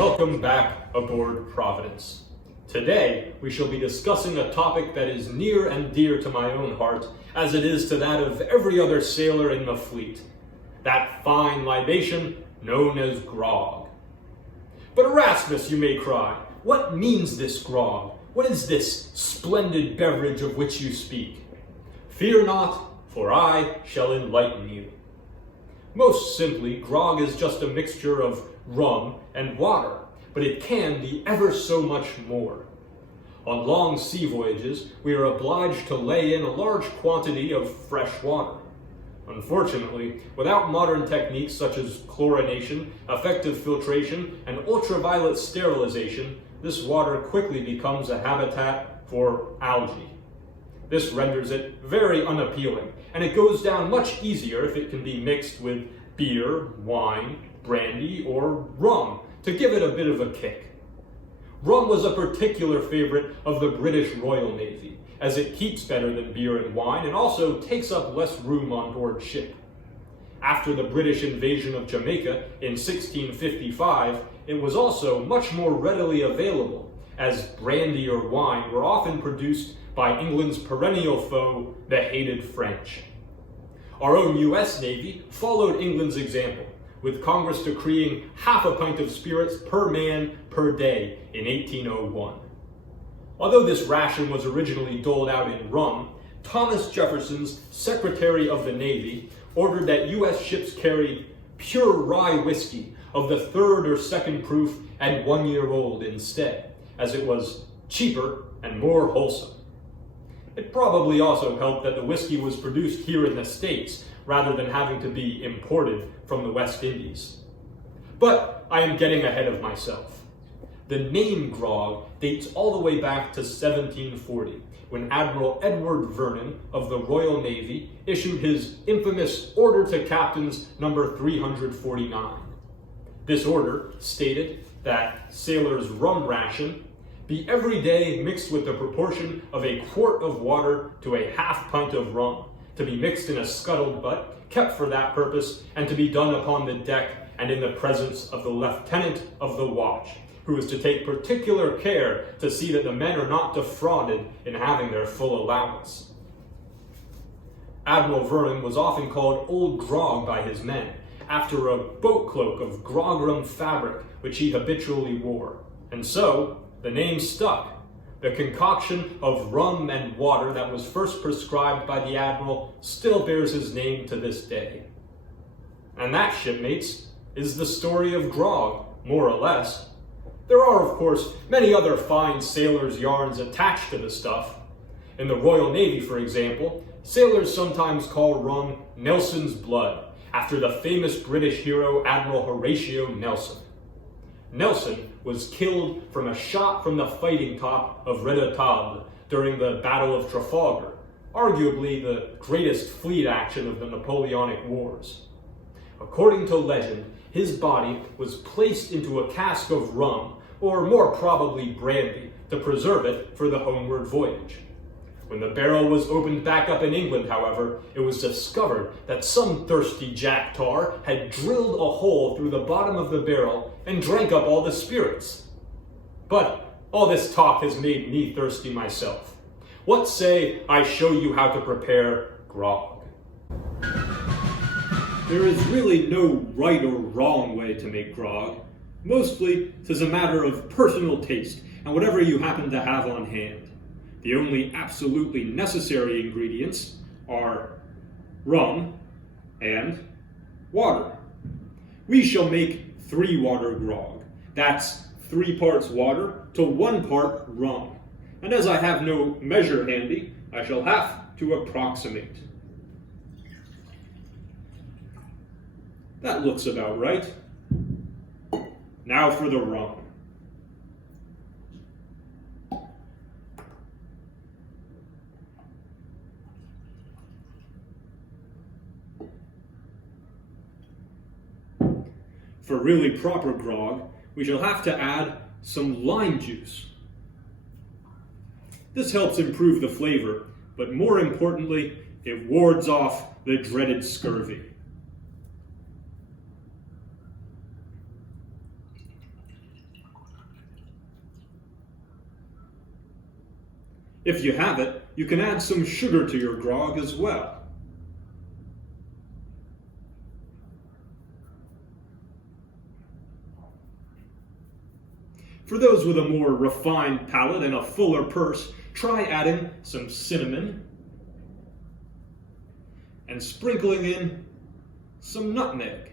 Welcome back aboard Providence. Today, we shall be discussing a topic that is near and dear to my own heart, as it is to that of every other sailor in the fleet. That fine libation known as grog. But Erasmus, you may cry, what means this grog? What is this splendid beverage of which you speak? Fear not, for I shall enlighten you. Most simply, grog is just a mixture of rum and water, but it can be ever so much more. On long sea voyages, we are obliged to lay in a large quantity of fresh water. Unfortunately, without modern techniques such as chlorination, effective filtration, and ultraviolet sterilization, this water quickly becomes a habitat for algae. This renders it very unappealing, and it goes down much easier if it can be mixed with beer, wine, brandy, or rum to give it a bit of a kick. Rum was a particular favorite of the British Royal Navy, as it keeps better than beer and wine and also takes up less room on board ship. After the British invasion of Jamaica in 1655, it was also much more readily available, as brandy or wine were often produced by England's perennial foe, the hated French. Our own US Navy followed England's example, with Congress decreeing half a pint of spirits per man per day in 1801. Although this ration was originally doled out in rum, Thomas Jefferson's Secretary of the Navy ordered that US ships carry pure rye whiskey of the 3rd or 2nd proof and 1-year-old instead, as it was cheaper and more wholesome. It probably also helped that the whiskey was produced here in the States rather than having to be imported from the West Indies. But I am getting ahead of myself. The name grog dates all the way back to 1740, when Admiral Edward Vernon of the Royal Navy issued his infamous Order to Captains number 349. This order stated that sailors' rum ration be every day mixed with the proportion of a quart of water to a half pint of rum, to be mixed in a scuttled butt, kept for that purpose, and to be done upon the deck and in the presence of the lieutenant of the watch, who is to take particular care to see that the men are not defrauded in having their full allowance. Admiral Vernon was often called Old Grog by his men, after a boat cloak of grogram fabric which he habitually wore, and so the name stuck. The concoction of rum and water that was first prescribed by the Admiral still bears his name to this day. And that, shipmates, is the story of grog, more or less. There are, of course, many other fine sailors' yarns attached to the stuff. In the Royal Navy, for example, sailors sometimes call rum Nelson's blood, after the famous British hero Admiral Horatio Nelson. Nelson was killed from a shot from the fighting top of Redoutable during the Battle of Trafalgar, arguably the greatest fleet action of the Napoleonic Wars. According to legend, his body was placed into a cask of rum, or more probably brandy, to preserve it for the homeward voyage. When the barrel was opened back up in England, however, it was discovered that some thirsty jack-tar had drilled a hole through the bottom of the barrel and drank up all the spirits. But all this talk has made me thirsty myself. What say I show you how to prepare grog? There is really no right or wrong way to make grog. Mostly, 'tis a matter of personal taste and whatever you happen to have on hand. The only absolutely necessary ingredients are rum and water. We shall make 3-water grog. That's 3 parts water to 1 part rum. And as I have no measure handy, I shall have to approximate. That looks about right. Now for the rum. For really proper grog, we shall have to add some lime juice. This helps improve the flavor, but more importantly, it wards off the dreaded scurvy. If you have it, you can add some sugar to your grog as well. For those with a more refined palate and a fuller purse, try adding some cinnamon and sprinkling in some nutmeg.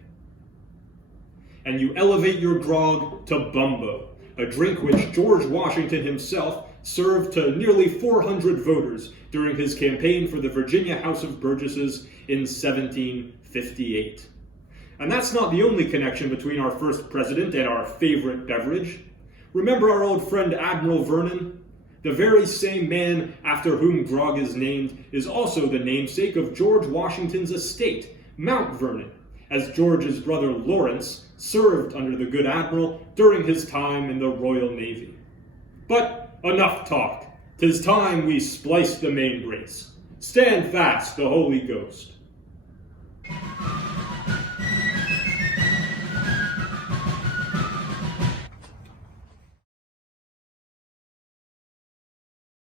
And you elevate your grog to Bumbo, a drink which George Washington himself served to nearly 400 voters during his campaign for the Virginia House of Burgesses in 1758. And that's not the only connection between our first president and our favorite beverage. Remember our old friend Admiral Vernon? The very same man after whom grog is named is also the namesake of George Washington's estate, Mount Vernon, as George's brother Lawrence served under the good admiral during his time in the Royal Navy. But enough talk. 'Tis time we spliced the main brace. Stand fast, the Holy Ghost.